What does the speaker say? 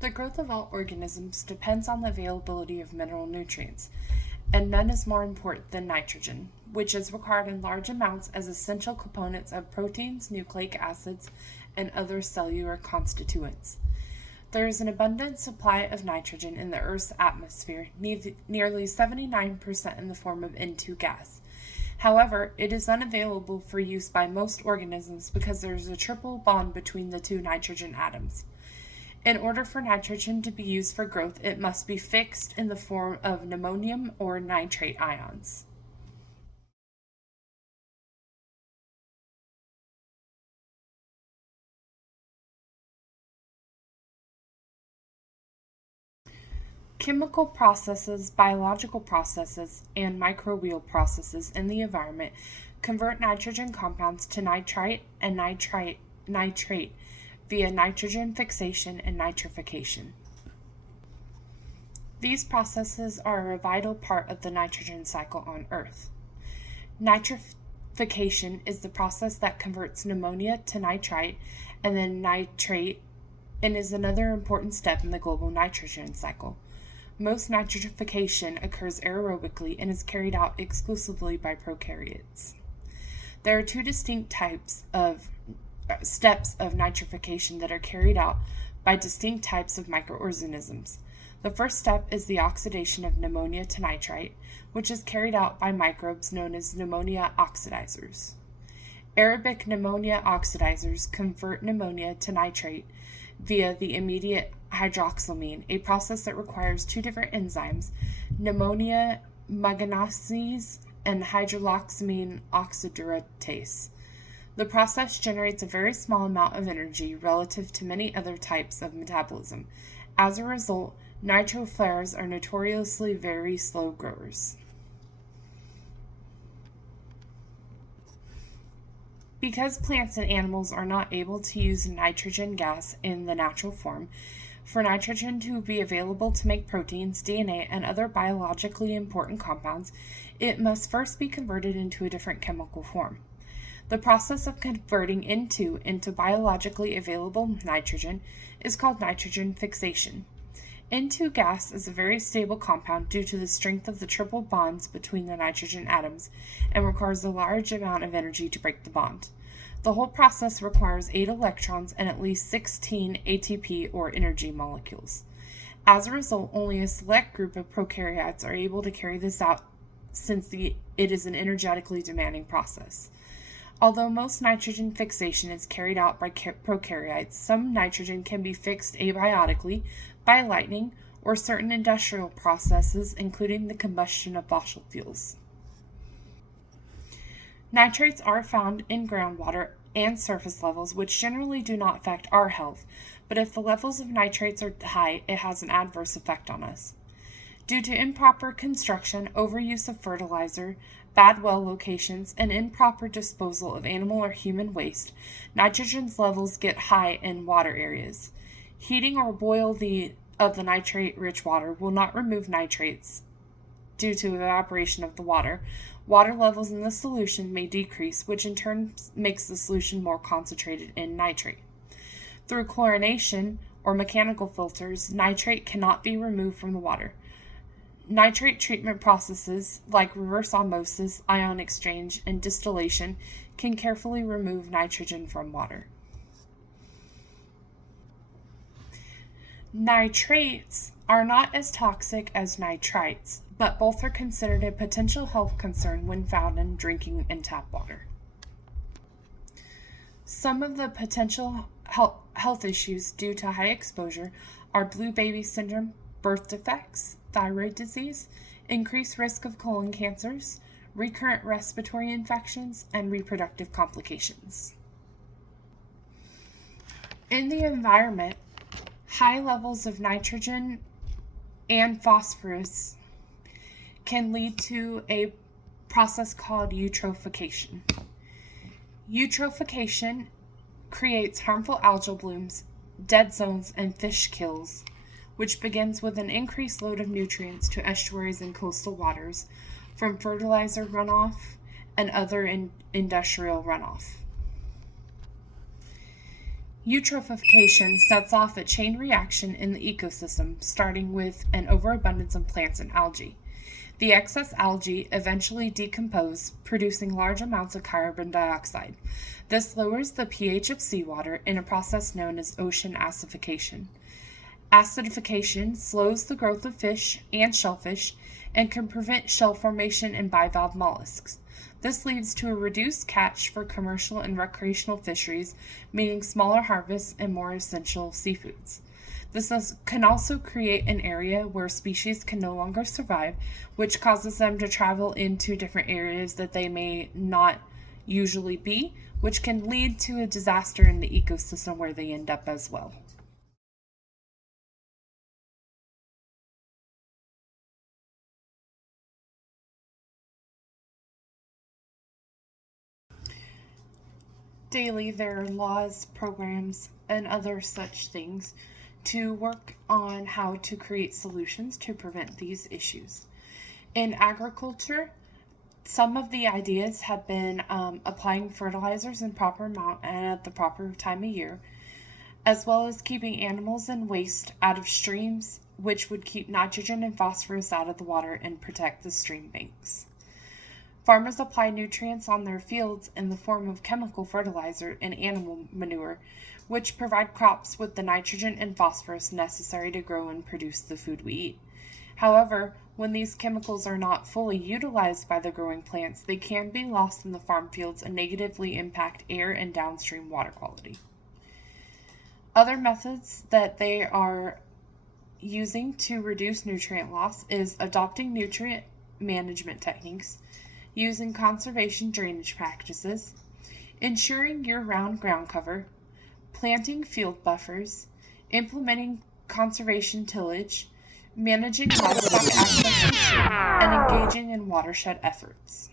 The growth of all organisms depends on the availability of mineral nutrients, and none is more important than nitrogen, which is required in large amounts as essential components of proteins, nucleic acids, and other cellular constituents. There is an abundant supply of nitrogen in the Earth's atmosphere, nearly 79% in the form of N2 gas. However, it is unavailable for use by most organisms because there is a triple bond between the two nitrogen atoms. In order for nitrogen to be used for growth, it must be fixed in the form of ammonium or nitrate ions. Chemical processes, biological processes, and microbial processes in the environment convert nitrogen compounds to nitrite and nitrate via nitrogen fixation and nitrification. These processes are a vital part of the nitrogen cycle on Earth. Nitrification is the process that converts ammonia to nitrite and then nitrate, and is another important step in the global nitrogen cycle. Most nitrification occurs aerobically and is carried out exclusively by prokaryotes. There are two distinct steps of nitrification that are carried out by distinct types of microorganisms. The first step is the oxidation of ammonia to nitrite, which is carried out by microbes known as ammonia oxidizers. Aerobic ammonia oxidizers convert ammonia to nitrate via the immediate hydroxylamine, a process that requires two different enzymes, ammonia manganese and hydroxylamine oxidorotase. The process generates a very small amount of energy relative to many other types of metabolism. As a result, nitroflares are notoriously very slow growers. Because plants and animals are not able to use nitrogen gas in the natural form, for nitrogen to be available to make proteins, DNA, and other biologically important compounds, it must first be converted into a different chemical form. The process of converting into biologically available nitrogen is called nitrogen fixation. N2 gas is a very stable compound due to the strength of the triple bonds between the nitrogen atoms and requires a large amount of energy to break the bond. The whole process requires 8 electrons and at least 16 ATP or energy molecules. As a result, only a select group of prokaryotes are able to carry this out since it is an energetically demanding process. Although most nitrogen fixation is carried out by prokaryotes, some nitrogen can be fixed abiotically by lightning or certain industrial processes, including the combustion of fossil fuels. Nitrates are found in groundwater and surface levels, which generally do not affect our health, but if the levels of nitrates are high, it has an adverse effect on us. Due to improper construction, overuse of fertilizer, bad well locations, and improper disposal of animal or human waste, nitrogen levels get high in water areas. Heating or boil the nitrate-rich water will not remove nitrates due to evaporation of the water. Water levels in the solution may decrease, which in turn makes the solution more concentrated in nitrate. Through chlorination or mechanical filters, nitrate cannot be removed from the water. Nitrate treatment processes like reverse osmosis, ion exchange, and distillation can carefully remove nitrogen from water. Nitrates are not as toxic as nitrites, but both are considered a potential health concern when found in drinking and tap water. Some of the potential health issues due to high exposure are blue baby syndrome, birth defects, thyroid disease, increased risk of colon cancers, recurrent respiratory infections, and reproductive complications. In the environment, high levels of nitrogen and phosphorus can lead to a process called eutrophication. Eutrophication creates harmful algal blooms, dead zones, and fish kills, which begins with an increased load of nutrients to estuaries and coastal waters from fertilizer runoff and other industrial runoff. Eutrophication sets off a chain reaction in the ecosystem, starting with an overabundance of plants and algae. The excess algae eventually decompose, producing large amounts of carbon dioxide. This lowers the pH of seawater in a process known as ocean acidification. Acidification slows the growth of fish and shellfish and can prevent shell formation in bivalve mollusks. This leads to a reduced catch for commercial and recreational fisheries, meaning smaller harvests and more essential seafoods. Can also create an area where species can no longer survive, which causes them to travel into different areas that they may not usually be, which can lead to a disaster in the ecosystem where they end up as well. Daily, there are laws, programs, and other such things to work on how to create solutions to prevent these issues. In agriculture, some of the ideas have been applying fertilizers in proper amount and at the proper time of year, as well as keeping animals and waste out of streams, which would keep nitrogen and phosphorus out of the water and protect the stream banks. Farmers apply nutrients on their fields in the form of chemical fertilizer and animal manure, which provide crops with the nitrogen and phosphorus necessary to grow and produce the food we eat. However, when these chemicals are not fully utilized by the growing plants, they can be lost in the farm fields and negatively impact air and downstream water quality. Other methods that they are using to reduce nutrient loss is adopting nutrient management techniques, using conservation drainage practices, ensuring year-round ground cover, planting field buffers, implementing conservation tillage, managing livestock access and engaging in watershed efforts.